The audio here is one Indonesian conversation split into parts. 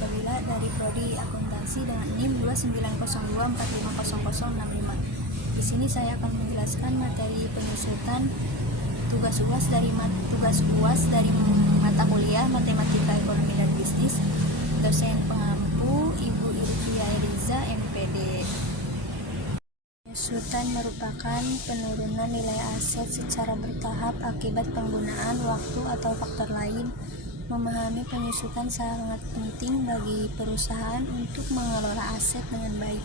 Salsabila dari Prodi Akuntansi dengan NIM 2902450065. Di sini saya akan menjelaskan materi penyusutan tugas UAS dari mata kuliah Matematika Ekonomi dan Bisnis. Dosen pengampu Ibu Ilvia Eliza, MPD. Penyusutan merupakan penurunan nilai aset secara bertahap akibat penggunaan waktu atau faktor lain. Memahami penyusutan sangat penting bagi perusahaan untuk mengelola aset dengan baik,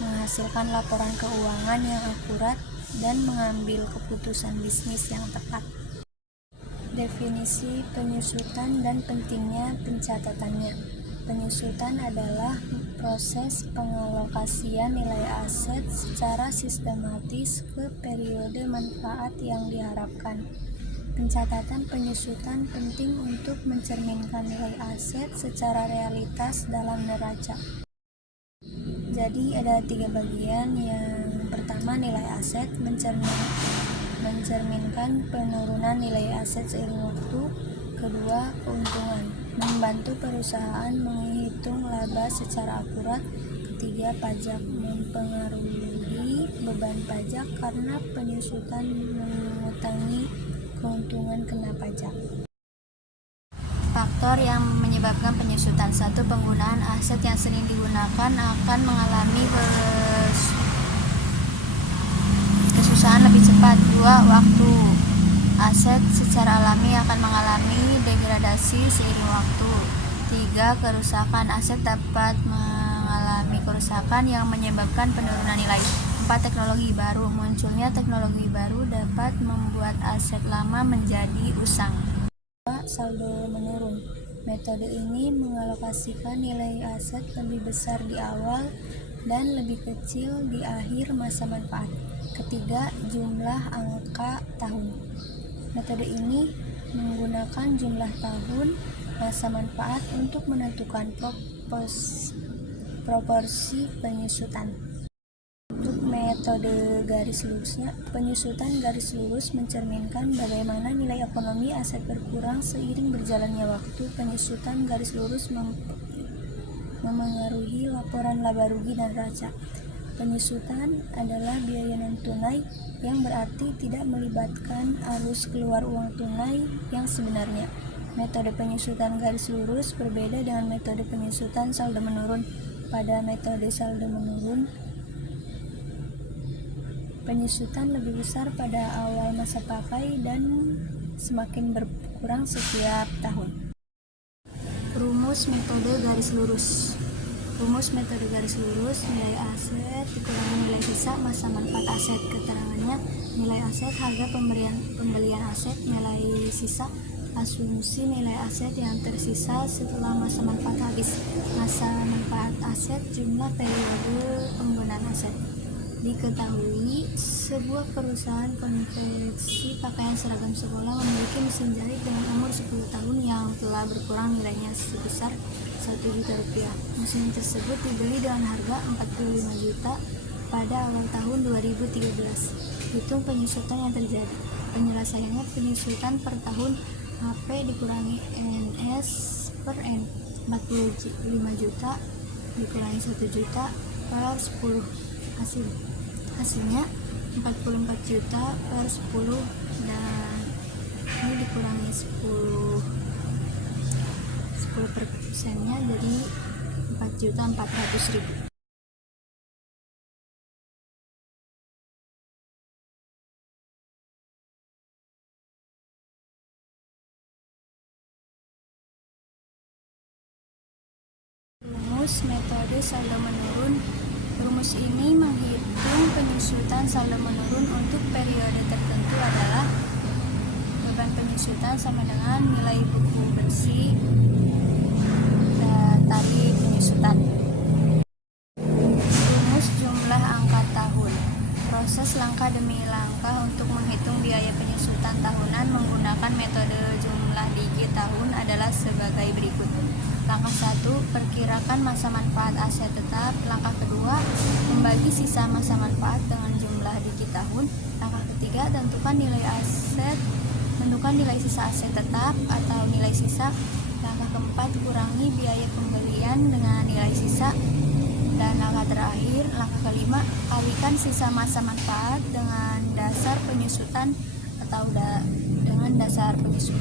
menghasilkan laporan keuangan yang akurat, dan mengambil keputusan bisnis yang tepat. Definisi penyusutan dan pentingnya pencatatannya. Penyusutan adalah proses pengalokasian nilai aset secara sistematis ke periode manfaat yang diharapkan. Pencatatan penyusutan penting untuk mencerminkan nilai aset secara realitas dalam neraca. Jadi ada 3 bagian. Yang pertama, nilai aset mencerminkan penurunan nilai aset seiring waktu. Kedua, keuntungan, membantu perusahaan menghitung laba secara akurat. Ketiga, pajak, mempengaruhi beban pajak karena penyusutan mengutangi keuntungan kena pajak. Faktor yang menyebabkan penyusutan. 1. Penggunaan aset yang sering digunakan akan mengalami kesusahan lebih cepat. 2. Waktu. Aset secara alami akan mengalami degradasi seiring waktu. 3. Kerusakan. Aset dapat mengalami kerusakan yang menyebabkan penurunan nilai. 4. Teknologi baru. Munculnya teknologi baru dapat membuat aset lama menjadi usang. 2. Saldo menurun. Metode ini mengalokasikan nilai aset lebih besar di awal dan lebih kecil di akhir masa manfaat. Ketiga, jumlah angka tahun. Metode ini menggunakan jumlah tahun masa manfaat untuk menentukan proporsi penyusutan. Untuk metode garis lurusnya, penyusutan garis lurus mencerminkan bagaimana nilai ekonomi aset berkurang seiring berjalannya waktu. Penyusutan garis lurus memengaruhi laporan laba rugi dan neraca. Penyusutan adalah biaya non tunai yang berarti tidak melibatkan arus keluar uang tunai yang sebenarnya. Metode penyusutan garis lurus berbeda dengan metode penyusutan saldo menurun. Pada metode saldo menurun, penyusutan lebih besar pada awal masa pakai dan semakin berkurang setiap tahun. Rumus metode garis lurus. Rumus metode garis lurus: nilai aset dikurangi nilai sisa masa manfaat aset. Keterangannya: nilai aset harga pembelian aset, nilai sisa asumsi nilai aset yang tersisa setelah masa manfaat habis. Masa manfaat aset jumlah periode penggunaan aset. Diketahui, sebuah perusahaan konveksi pakaian seragam sekolah memiliki mesin jahit dengan umur 10 tahun yang telah berkurang nilainya sebesar 1 juta rupiah. Mesin tersebut dibeli dengan harga 45 juta pada awal tahun 2013. Hitung penyusutan yang terjadi. Penyelesaiannya: penyusutan per tahun HP dikurangi NS per N, 45 juta dikurangi 1 juta per 10. Hasilnya 44 juta per 10, dan ini dikurangi 10% jadi 4.400.000. Rumus metode saldo menurun. Rumus ini menghitung penyusutan saldo menurun untuk periode tertentu adalah beban penyusutan sama dengan nilai buku bersih dari penyusutan. Rumus jumlah angka tahun. Proses langkah demi langkah untuk menghitung biaya penyusutan tahunan menggunakan metode jumlah digit tahun adalah sebagai berikut. Langkah 1, perkirakan masa manfaat aset tetap. Langkah kedua, membagi sisa masa manfaat dengan jumlah digit tahun. Langkah ketiga, tentukan nilai sisa aset tetap atau nilai sisa Langkah keempat, kurangi biaya pembelian dengan nilai sisa. Dan langkah terakhir, langkah kelima, kalikan sisa masa manfaat dengan dasar penyusutan atau dengan dasar penyusun.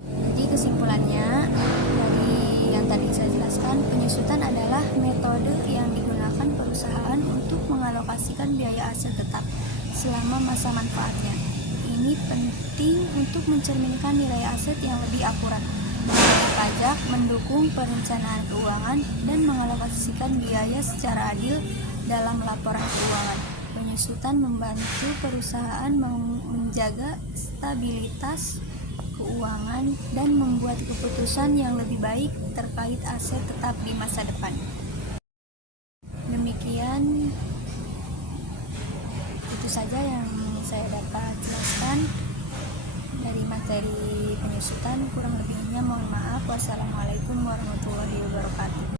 Jadi kesimpulannya dari yang tadi saya jelaskan, penyusutan adalah metode yang digunakan perusahaan untuk mengalokasikan biaya aset tetap selama masa manfaatnya. Ini penting untuk mencerminkan nilai aset yang lebih akurat, mengenai pajak, mendukung perencanaan keuangan, dan mengalokasikan biaya secara adil dalam laporan keuangan. Penyusutan membantu perusahaan menjaga stabilitas keuangan dan membuat keputusan yang lebih baik terkait aset tetap di masa depan. Demikian, itu saja yang saya dapat jelaskan dari materi penyusutan. Kurang lebihnya mohon maaf. Wassalamualaikum warahmatullahi wabarakatuh.